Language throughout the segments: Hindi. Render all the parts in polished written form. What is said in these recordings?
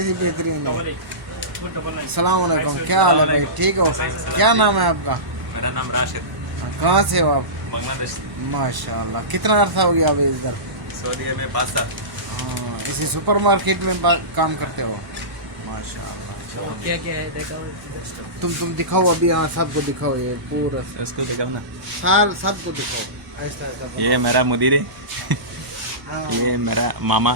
किसी बेहतरीन है। अस्सलाम वालेकुम, क्या हाल है भाई, ठीक हो? क्या नाम है आपका? मेरा नाम राशिद। कहाँ से हो आप? बांग्लादेश। माशाल्लाह, कितना अर्सा हो गया आप इधर? सऊदी में 5 साल। हाँ, इसी सुपरमार्केट में काम करते हो? माशाल्लाह। क्या क्या है देखा? तुम दिखाओ अभी, हाँ सबको दिखाओ, ये पूरा उसको दिखाओ ना। सबको दिखाओ। ऐसा ये मेरा मुदीर है। हाँ ये मेरा मामा।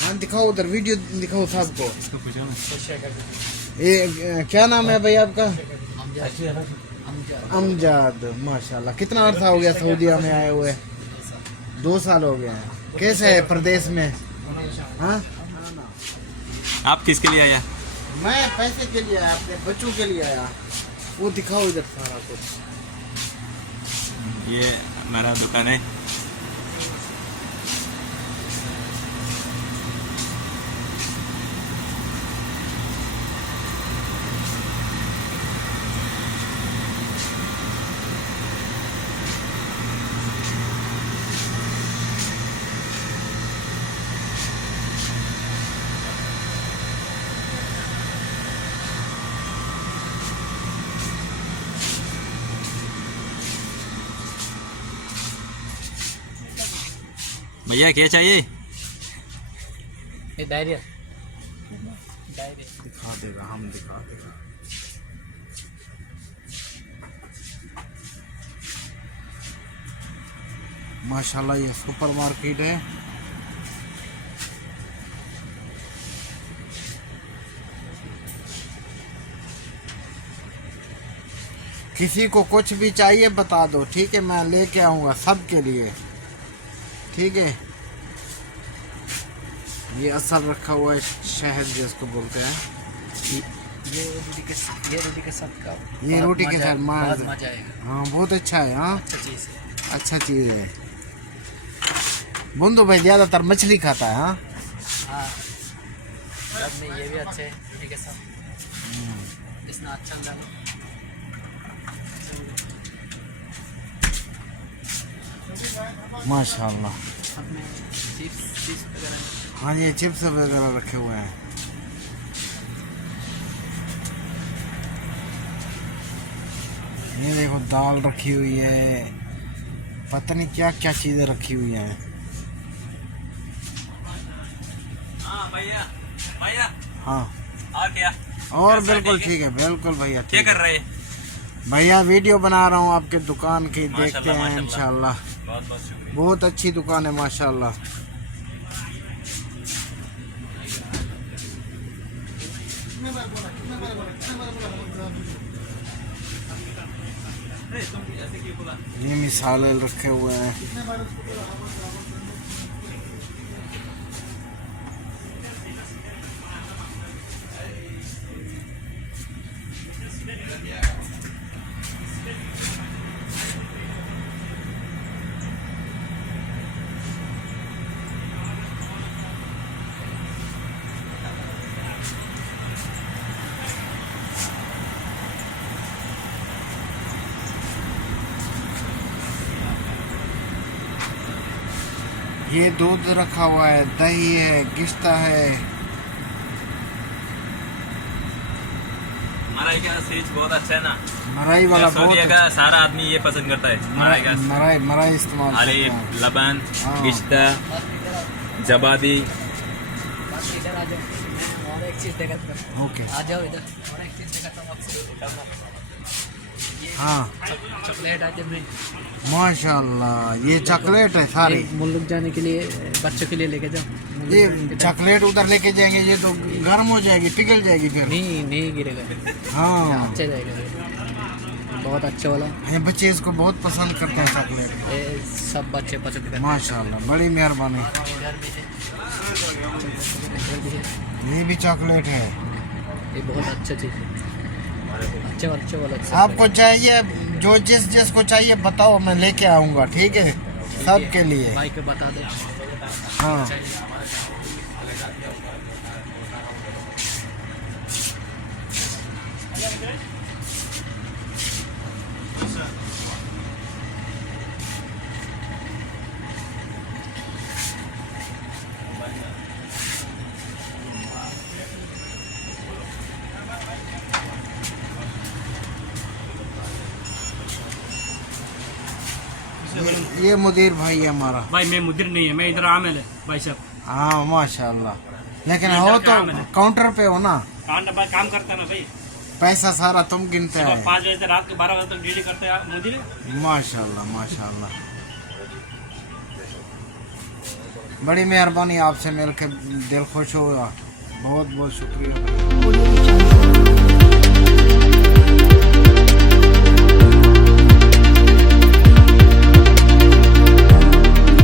हाँ, दिखाओ उधर, वीडियो दिखाओ सबको। इसको पूछो ना। ये क्या नाम है भाई आपका? अमजद। माशाल्लाह, कितना अर्सा हो गया सऊदीया में आए हुए? 2 साल हो गए हैं। कैसे है प्रदेश में? हाँ, आप किसके लिए आया? मैं पैसे के लिए आया, अपने बच्चों के लिए आया। वो दिखाओ इधर सारा कुछ। ये मेरा दुकान है। भैया क्या चाहिए? ये डायरिया दिखा देगा, हम दिखा देगा। माशाल्लाह, ये सुपरमार्केट है। किसी को कुछ भी चाहिए बता दो, ठीक है, मैं लेके आऊँगा सबके लिए, ठीक है। ये असल रखा हुआ है, शहद जिसको बोलते हैं। ये रोटी के साथ का ये रोटी के साथ बहुत मजा आएगा। हाँ, बहुत अच्छा है। हाँ, अच्छा चीज़ है। अच्छा चीज़ है। बंदो भाई ज़्यादातर मछली खाता है। हाँ, हाँ, सब में ये भी अच्छा है रोटी के साथ। इतना अच्छा लगा। माशाल्लाह। सब में चिप्स वगैरह। हाँ, ये चिप्स वगैरह रखे हुए हैं। ये देखो, दाल रखी हुई है, पता नहीं क्या क्या चीज़ें रखी हुई हैं। हाँ भैया, भैया हाँ, और क्या? और बिल्कुल ठीक है, बिल्कुल भैया। क्या ठीक कर है रहे? भैया, वीडियो बना रहा हूँ आपके दुकान की, देखते माशाल्लाह, हैं माशाल्लाह। इंशाल्लाह। बहुत बहुत शुक्रिया। बहुत अच्छी दुकान है माशाल्लाह। ये मिसाले रखे हुए हैं। ये दूध रखा हुआ है, दही है, गिश्ता है। मलाई का सीज बहुत अच्छा है ना। मलाई वाला बहुत सऊदीया का सारा आदमी ये पसंद करता है। मलाई का मलाई इस्तेमाल करते हलीब, हैं। लबन, हाँ। गिश्ता, जबादी। बस इधर आ जाओ, मैं और एक चीज़ देखा था। ओके। आ जाओ इधर, और एक चीज़ देखा था आपसे। हाँ, चॉकलेट आइटम है। माशाल्लाह, ये चॉकलेट है सारी। मुल्क जाने के लिए बच्चों के लिए लेके जाओ। ये चॉकलेट उधर लेके जाएंगे, ये तो गर्म हो जाएगी, पिघल जाएगी फिर। नहीं गिरेगा। हाँ, अच्छा जाएगा, बहुत अच्छा वाला। ये बच्चे इसको बहुत पसंद करते हैं चॉकलेट। ये सब बच्चे पसंद करते हैं। माशाल्लाह, बड़ी मेहरबानी। इधर भी है, इधर भी है। ये भी चॉकलेट है। ये बहुत अच्छा चीज़ है। अच्छे वाला अच्छा आपको चाहिए, जो जिसको चाहिए बताओ, मैं लेके आऊँगा, ठीक है, सबके लिए। भाई को बता दे। हाँ, ये मुदीर भाई है हमारा। भाई मैं मुदीर नहीं है, मैं इधर आमिल है भाई साहब। हाँ माशाल्लाह, लेकिन ये हो इधर तो का आमिल है। काउंटर पे हो ना, काम करता है ना भाई, पैसा सारा तुम गिनते सुबह हैं। 5 बजे से रात के 12 बजे तक ड्यूटी करते हैं मुदीर। माशाल्लाह माशाल्लाह, बड़ी मेहरबानी, आपसे मिलकर दिल खुश हुआ, बहुत बहुत शुक्रिया।